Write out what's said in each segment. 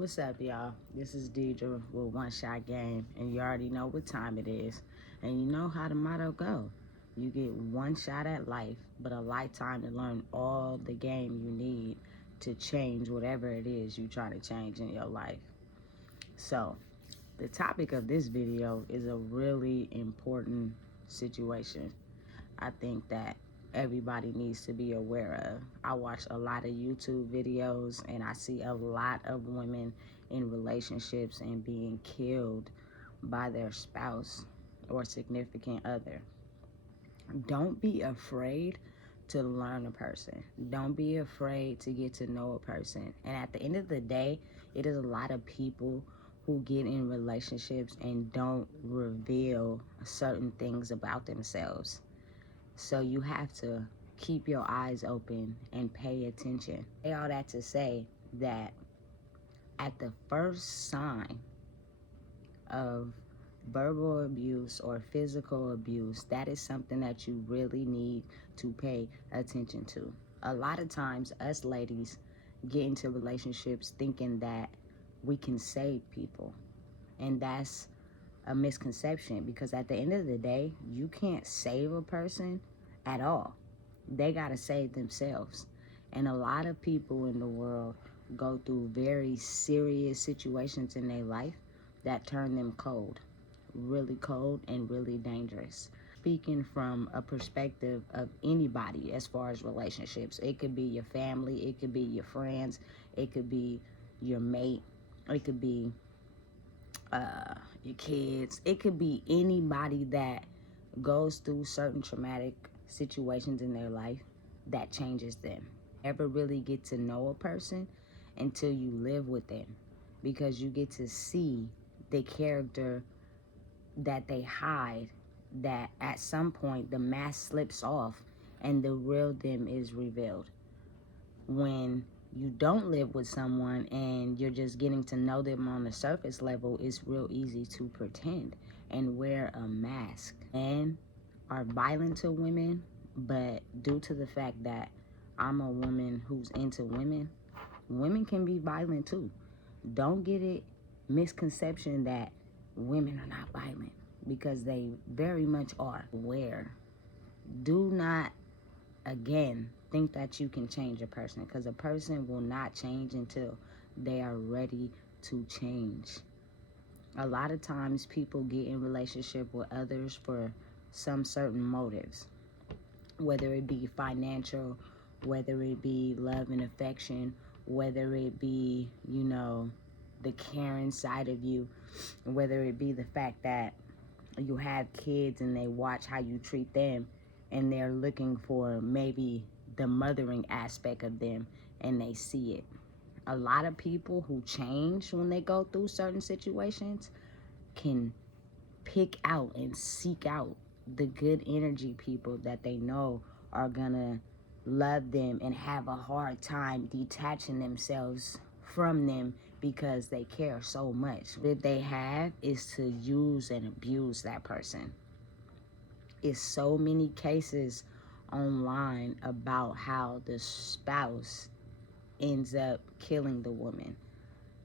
What's up, y'all? This is Deidre with One Shot Game, and you already know what time it is. And you know how the motto go. You get one shot at life, but a lifetime to learn all the game you need to change whatever it is you try to change in your life. So, the topic of this video is a really important situation. I think that everybody needs to be aware of. I watch a lot of YouTube videos and I see a lot of women in relationships and being killed by their spouse or significant other. Don't be afraid to learn a person. Don't be afraid to get to know a person. And at the end of the day, it is a lot of people who get in relationships and don't reveal certain things about themselves. So you have to keep your eyes open and pay attention. All that to say that at the first sign of verbal abuse or physical abuse, that is something that you really need to pay attention to. A lot of times, us ladies get into relationships thinking that we can save people. And that's a misconception, because at the end of the day, you can't save a person at all. They got to save themselves. And a lot of people in the world go through very serious situations in their life that turn them cold, really cold and really dangerous. Speaking from a perspective of anybody as far as relationships, it could be your family, it could be your friends, it could be your mate, it could be your kids, it could be anybody that goes through certain traumatic situations in their life that changes them. Never really get to know a person until you live with them, because you get to see the character that they hide, that at some point the mask slips off and the real them is revealed. When you don't live with someone and you're just getting to know them on the surface level, it's real easy to pretend and wear a mask. Men are violent to women, but due to the fact that I'm a woman who's into women, women can be violent too. Don't get it misconception that women are not violent, because they very much are. Do not, again, think that you can change a person, because a person will not change until they are ready to change. A lot of times people get in relationship with others for some certain motives, whether it be financial, whether it be love and affection, whether it be, the caring side of you, whether it be the fact that you have kids and they watch how you treat them and they're looking for maybe the mothering aspect of them and they see it. A lot of people who change when they go through certain situations can pick out and seek out the good energy people that they know are gonna love them and have a hard time detaching themselves from them, because they care so much. What they have is to use and abuse that person. It's so many cases online about how the spouse ends up killing the woman.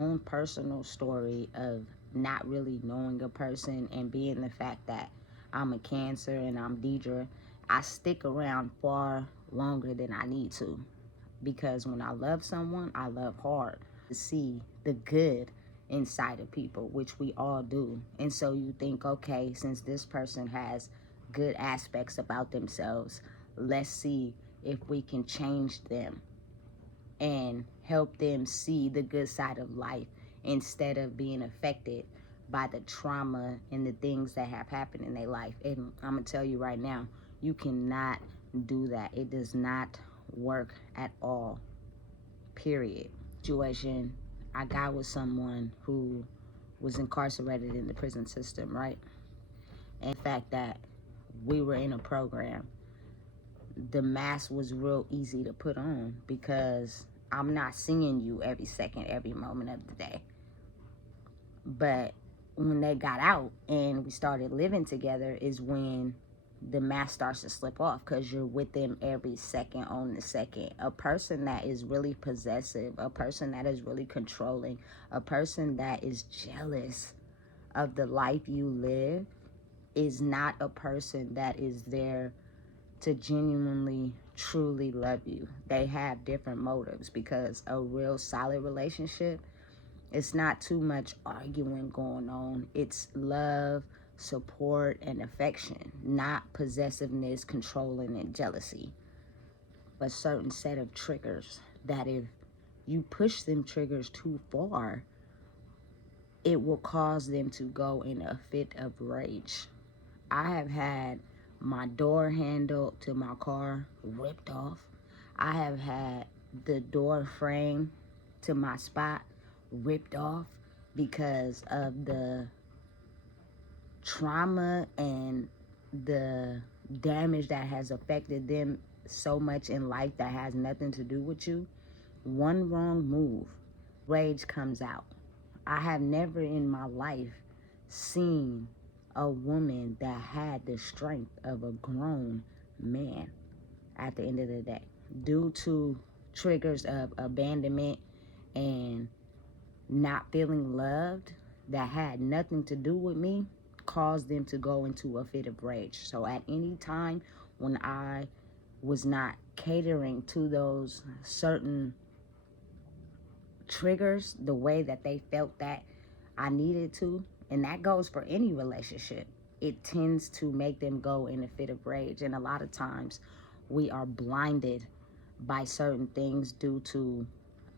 Own personal story of not really knowing a person, and being the fact that I'm a Cancer and I'm Deidre, I stick around far longer than I need to, because when I love someone, I love hard. To see the good inside of people, which we all do. And so you think, okay, since this person has good aspects about themselves, let's see if we can change them and help them see the good side of life, instead of being affected by the trauma and the things that have happened in their life. And I'm gonna tell you right now, you cannot do that. It does not work at all, period. Situation, I got with someone who was incarcerated in the prison system, right? And the fact that we were in a program, the mask was real easy to put on, because I'm not seeing you every second, every moment of the day. But when they got out and we started living together is when the mask starts to slip off because you're with them every second on the second. A person that is really possessive, a person that is really controlling, a person that is jealous of the life you live is not a person that is there to genuinely, truly love you. They have different motives, because a real solid relationship, it's not too much arguing going on. It's love, support, and affection, not possessiveness, controlling, and jealousy. A certain set of triggers that if you push them triggers too far, it will cause them to go in a fit of rage. I have had my door handle to my car ripped off. I have had the door frame to my spot ripped off because of the trauma and the damage that has affected them so much in life that has nothing to do with you. One wrong move, rage comes out. I have never in my life seen a woman that had the strength of a grown man at the end of the day, due to triggers of abandonment and not feeling loved that had nothing to do with me, caused them to go into a fit of rage. So at any time when I was not catering to those certain triggers the way that they felt that I needed to, and that goes for any relationship, it tends to make them go in a fit of rage. And a lot of times we are blinded by certain things due to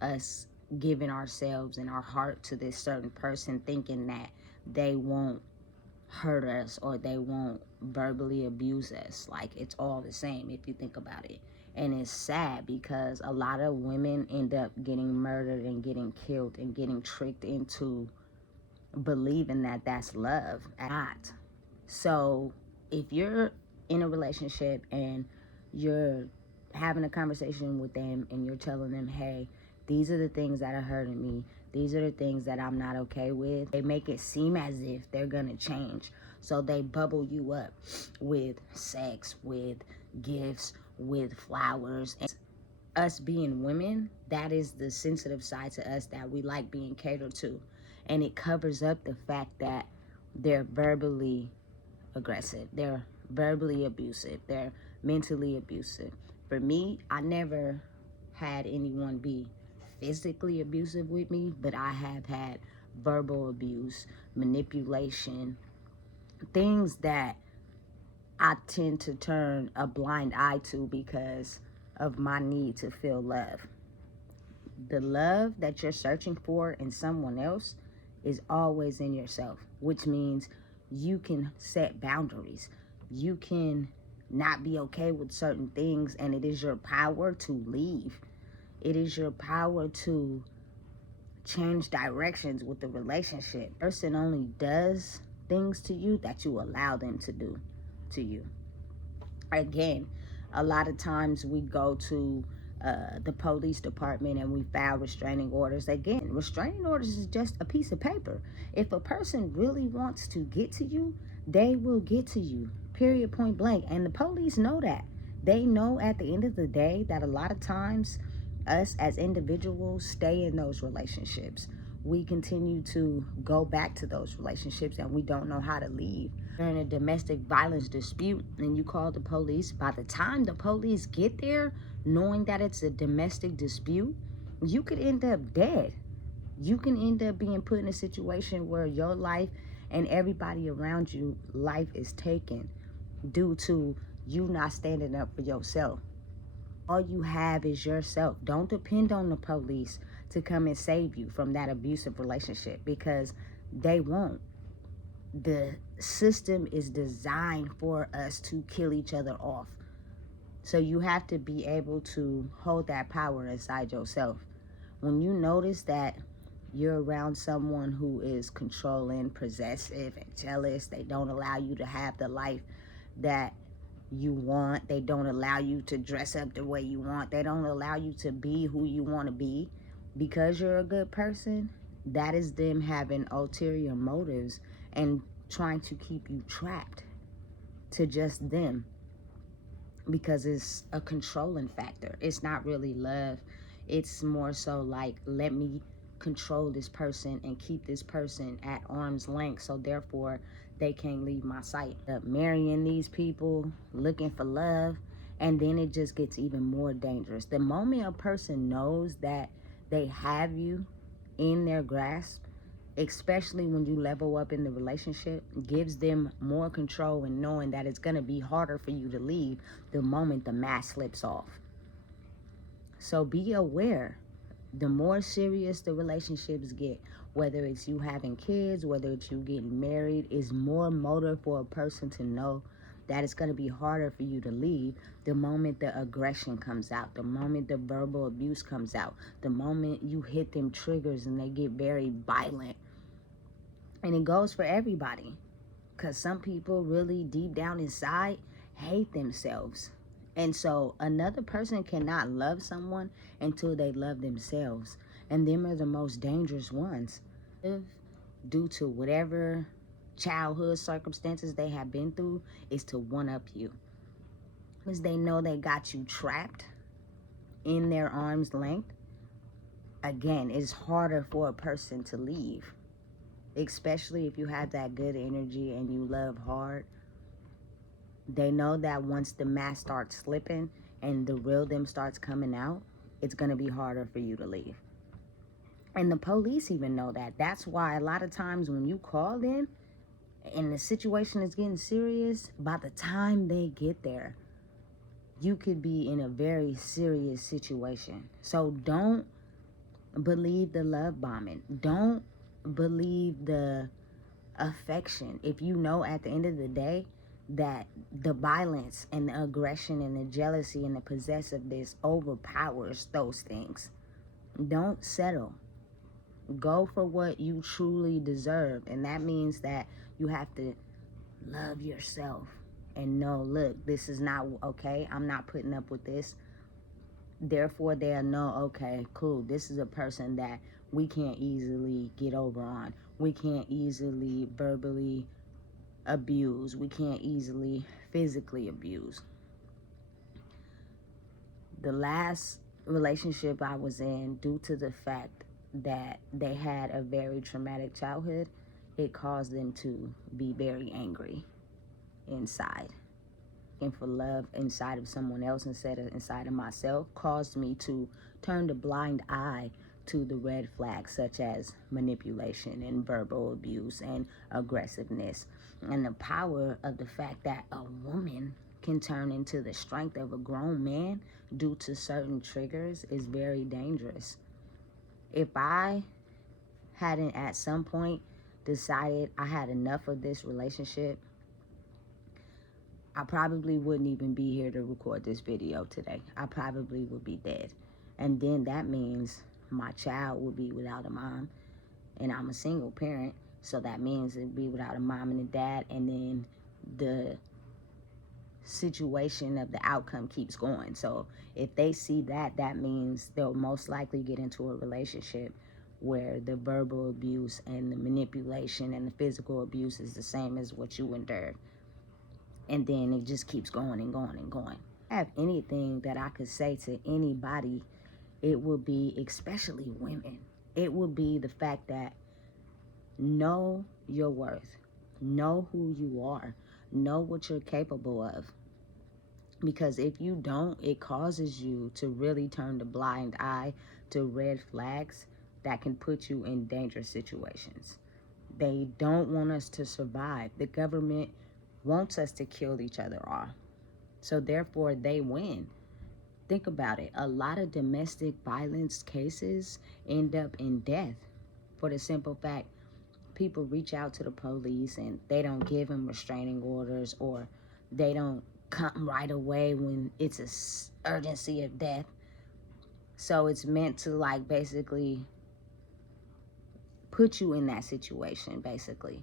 us giving ourselves and our heart to this certain person, thinking that they won't hurt us or they won't verbally abuse us. Like, it's all the same if you think about it. And it's sad because a lot of women end up getting murdered and getting killed and getting tricked into believing that that's love. Not. So if you're in a relationship and you're having a conversation with them and you're telling them, hey, these are the things that are hurting me, these are the things that I'm not okay with, they make it seem as if they're gonna change. So they bubble you up with sex, with gifts, with flowers. And us being women, that is the sensitive side to us that we like being catered to. And it covers up the fact that they're verbally aggressive, they're verbally abusive, they're mentally abusive. For me, I never had anyone be physically abusive with me, but I have had verbal abuse, manipulation, things that I tend to turn a blind eye to because of my need to feel love. The love that you're searching for in someone else is always in yourself, which means you can set boundaries. You can not be okay with certain things, and it is your power to leave. It is your power to change directions with the relationship. A person only does things to you that you allow them to do to you. Again, a lot of times we go to the police department and we file restraining orders. Again, restraining orders is just a piece of paper. If a person really wants to get to you, they will get to you, period, point blank. And the police know that. They know at the end of the day that a lot of times us as individuals stay in those relationships. We continue to go back to those relationships and we don't know how to leave. You're in a domestic violence dispute and you call the police. By the time the police get there, knowing that it's a domestic dispute, you could end up dead. You can end up being put in a situation where your life and everybody around you life is taken due to you not standing up for yourself. All you have is yourself. Don't depend on the police to come and save you from that abusive relationship, because they won't. The system is designed for us to kill each other off. So you have to be able to hold that power inside yourself. When you notice that you're around someone who is controlling, possessive, and jealous, they don't allow you to have the life that you want, they don't allow you to dress up the way you want, they don't allow you to be who you want to be because you're a good person, that is them having ulterior motives and trying to keep you trapped to just them, because it's a controlling factor. It's not really love. It's more so like, let me control this person and keep this person at arm's length, so therefore they can't leave my sight. Marrying these people, looking for love, and then it just gets even more dangerous. The moment a person knows that they have you in their grasp, especially when you level up in the relationship, gives them more control and knowing that it's going to be harder for you to leave the moment the mask slips off. So be aware. The more serious the relationships get, whether it's you having kids, whether it's you getting married, is more motive for a person to know that it's going to be harder for you to leave the moment the aggression comes out, the moment the verbal abuse comes out, the moment you hit them triggers and they get very violent. And it goes for everybody, because some people really deep down inside hate themselves. And so another person cannot love someone until they love themselves. And them are the most dangerous ones. Due to whatever childhood circumstances they have been through, is to one-up you. As they know they got you trapped in their arm's length, again, it's harder for a person to leave. Especially if you have that good energy and you love hard. They know that once the mask starts slipping and the real them starts coming out, it's going to be harder for you to leave. And the police even know that. That's why a lot of times when you call them and the situation is getting serious, by the time they get there, you could be in a very serious situation. So don't believe the love bombing. Don't believe the affection. If you know at the end of the day that the violence and the aggression and the jealousy and the possessiveness overpowers those things, don't settle. Go for what you truly deserve. And that means that you have to love yourself and know, look, this is not okay. I'm not putting up with this. Therefore, they'll know, okay, cool, this is a person that we can't easily get over on. We can't easily verbally abuse. We can't easily physically abuse. The last relationship I was in, due to the fact that they had a very traumatic childhood, it caused them to be very angry inside. And for love inside of someone else instead of inside of myself caused me to turn the blind eye to the red flags, such as manipulation and verbal abuse and aggressiveness. And the power of the fact that a woman can turn into the strength of a grown man due to certain triggers is very dangerous. If I hadn't at some point decided I had enough of this relationship, I probably wouldn't even be here to record this video today. I probably would be dead. And then that means my child would be without a mom, and I'm a single parent, so that means it'd be without a mom and a dad, and then the situation of the outcome keeps going. So if they see that, that means they'll most likely get into a relationship where the verbal abuse and the manipulation and the physical abuse is the same as what you endured. And then it just keeps going and going and going. If I have anything that I could say to anybody, it would be, especially women, it would be the fact that know your worth, know who you are, know what you're capable of. Because if you don't, it causes you to really turn the blind eye to red flags that can put you in dangerous situations. They don't want us to survive. The government wants us to kill each other off. So therefore, they win. Think about it. A lot of domestic violence cases end up in death for the simple fact people reach out to the police and they don't give them restraining orders, or they don't come right away when it's a urgency of death. So it's meant to like basically put you in that situation basically.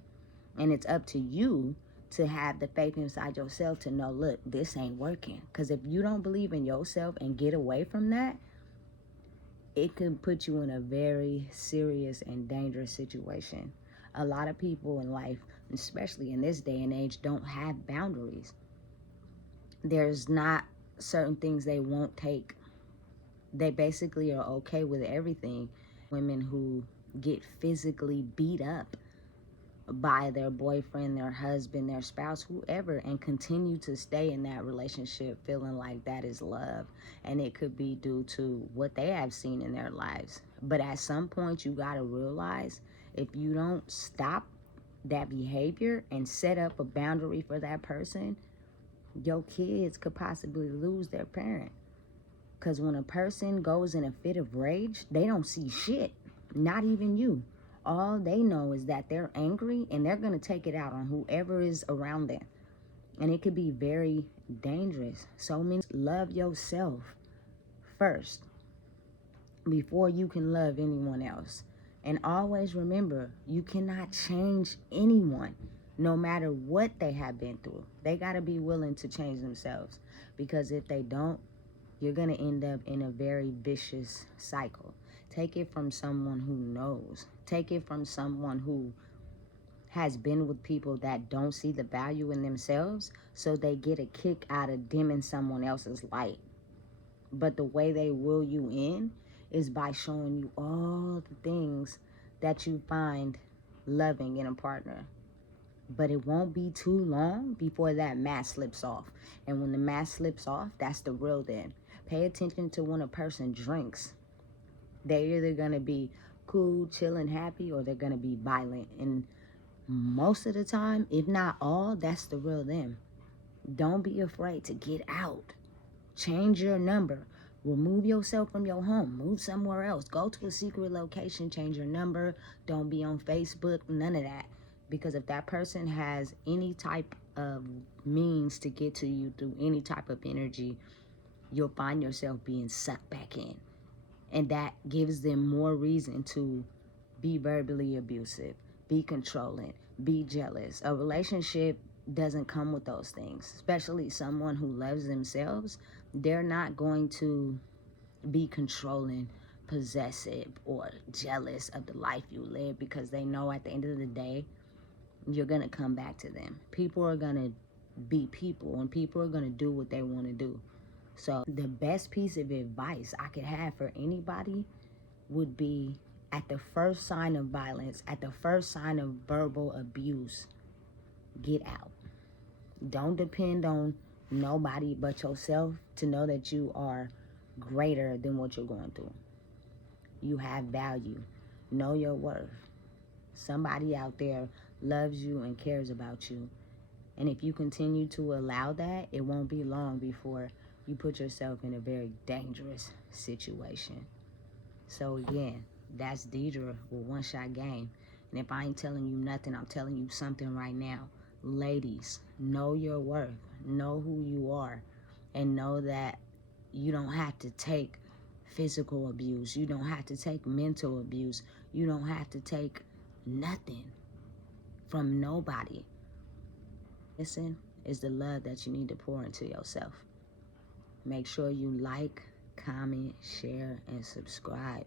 And it's up to you to have the faith inside yourself to know, look, this ain't working. Because if you don't believe in yourself and get away from that, it could put you in a very serious and dangerous situation. A lot of people in life, especially in this day and age, don't have boundaries. There's not certain things they won't take. They basically are okay with everything. Women who get physically beat up by their boyfriend, their husband, their spouse, whoever, and continue to stay in that relationship feeling like that is love. And it could be due to what they have seen in their lives. But at some point, you got to realize, if you don't stop that behavior and set up a boundary for that person, your kids could possibly lose their parent. Because when a person goes in a fit of rage, they don't see shit, not even you. All they know is that they're angry and they're going to take it out on whoever is around them. And it could be very dangerous. So love yourself first before you can love anyone else. And always remember, you cannot change anyone, no matter what they have been through. They got to be willing to change themselves. Because if they don't, you're going to end up in a very vicious cycle. Take it from someone who knows. Take it from someone who has been with people that don't see the value in themselves, so they get a kick out of dimming someone else's light. But the way they will you in is by showing you all the things that you find loving in a partner. But it won't be too long before that mask slips off. And when the mask slips off, that's the real them. Pay attention to when a person drinks. They're either going to be cool, chilling, happy, or they're going to be violent. And most of the time, if not all, that's the real them. Don't be afraid to get out. Change your number. Remove yourself from your home. Move somewhere else. Go to a secret location. Change your number. Don't be on Facebook. None of that. Because if that person has any type of means to get to you through any type of energy, you'll find yourself being sucked back in. And that gives them more reason to be verbally abusive, be controlling, be jealous. A relationship doesn't come with those things, especially someone who loves themselves. They're not going to be controlling, possessive, or jealous of the life you live, because they know at the end of the day, you're going to come back to them. People are going to be people, and people are going to do what they want to do. So the best piece of advice I could have for anybody would be, at the first sign of violence, at the first sign of verbal abuse, get out. Don't depend on nobody but yourself to know that you are greater than what you're going through. You have value. Know your worth. Somebody out there loves you and cares about you. And if you continue to allow that, it won't be long before you put yourself in a very dangerous situation. So again, that's Deidre with One Shot Game. And if I ain't telling you nothing, I'm telling you something right now. Ladies, know your worth. Know who you are. And know that you don't have to take physical abuse. You don't have to take mental abuse. You don't have to take nothing from nobody. Listen, is the love that you need to pour into yourself. Make sure you like, comment, share, and subscribe.